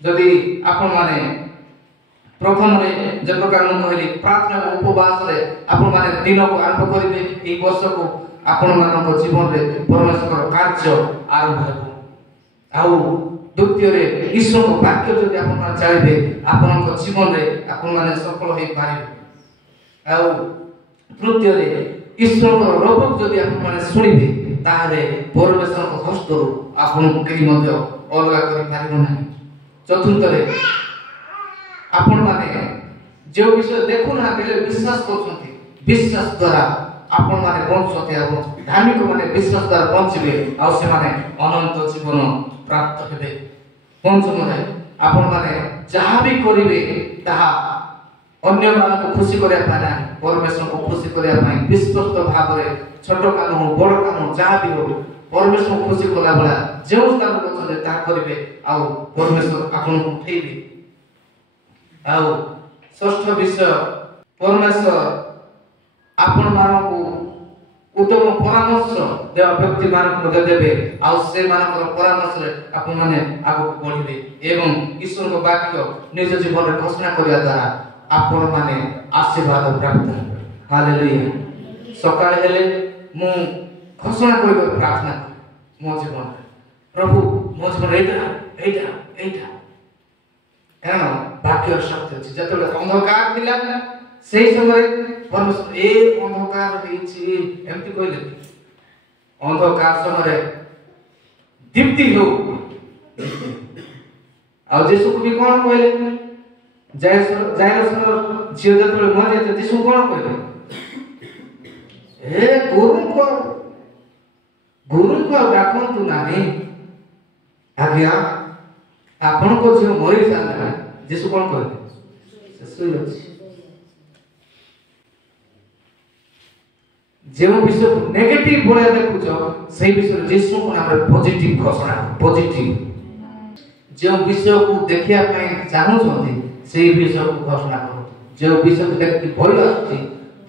जदि आपण माने प्रथम रे जे प्रकार हम कहली प्रार्थना उपवास रे आपण माने दिन को आरंभ करिवे ए वर्ष को आपण मानक जीवन रे परमेश्वर कार्य आरंभ हेबो आउ द्वितीय रे ईश्वर को वाक्य जदि आपण माने चाहिबे आपण जीवन रे आपण माने सफल होई पारिबे आउ तृतीय रे ईश्वर को रूप जदि आपण माने सुनिबे तारे परमेश्वर को हस्त रो आपण को केही मध्ये अलगा करि पारिबो नाही चतुर्थ रे आपण माने जो विषय देखु ना बेले विश्वास करछंती विश्वास द्वारा आपण माने बंचते आबो धार्मिक माने विश्वास द्वारा बंचबे आ से माने अनंत जीवन प्राप्त हेबे पंचम रे आपण माने जहा भी करिवे ताहा अन्य मान को खुशी करिया पाना परमेश्वर को खुशी करिया पाई विश्वस्त भाव रे छोट काम हो बड़ काम जहा भी हो परमेश्वर को खुशी कला बला जे स्थान को चले ता करिवे आ परमेश्वर आपण को उठेबे आउ षष्ठ विषय परमेश्वर आपण मानकु उत्तम परामर्श देव व्यक्ति मानक मध्य देबे आउ से मानकर परामर्श रे आपण माने आगु बढ़िबे एवं ईश्वर को वाक्य निज जीवन रे घोषणा करिया द्वारा आपण माने आशीर्वाद प्राप्त हेबे हालेलुया सकाळ हेले मु घोषणा करिबे प्रार्थना मो जीवन प्रभु मो जीवन एटा कारण वाक्य शक्ति अछि जतले अंधकार थिला सेही समय परमेश्वर ए अंधकार हेछि एमति कहले अंधकार समय दीप्ति हो आ जेसु को भी कोन कहले जायरस झियो जतले मरे त जेसु कोन कहले हे गुरु को डाकंतु नाही आज्ञा आपण को जो मरि साला जेसु कोन कहले ससुई अछि जे विषय नेगेटिव बोले देखुछो सही विषय जेसु को नाम पॉजिटिव घोषणा पॉजिटिव जे विषय को देखिया पई चाहू छथि सही विषय को घोषणा करो जे विषय को देखि भय आछि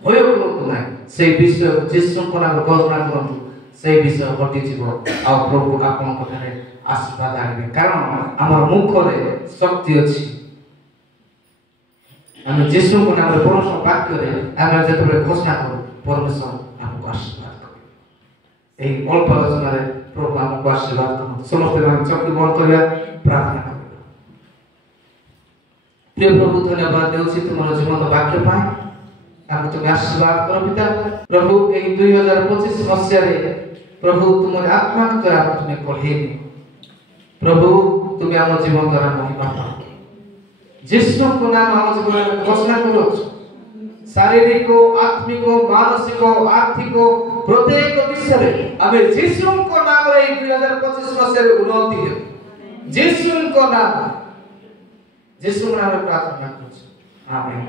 भय करू नै सही विषय जेसु को नाम घोषणा करू सही विषय हटि जीवो आ प्रभु आपण को थारे आशीर्वाद आइबे कारण हमर मुख रे शक्ति अछि हम जेसु को नाम परमेश्वर वाक्य रे हम जेतबे घोषणा करू परमेश्वर हमको आशीर्वाद करे एही अल्प आलोचना रे प्रभु हमको आशीर्वाद करन समस्त हम चक्की बंद करिया प्रार्थना करिया प्रिय प्रभु धन्यवाद देउछि तुमर जीवन वाक्य पाए हमको तुम आशीर्वाद करो पिता प्रभु एही 2025 मसिया रे प्रभु तुमर आत्मा के द्वारा तुमे कढेनी प्रभु तुम आम जीवन द्वारा महिमा पाओ जिसु को नाम आम जीवन में घोषणा करो शारीरिक आत्मिक मानसिक आर्थिक प्रत्येक विषय रे आमे जिसु को नाम रे 2025 वर्ष रे उन्नति हे जिसु को नाम रे प्रार्थना करू आमेन।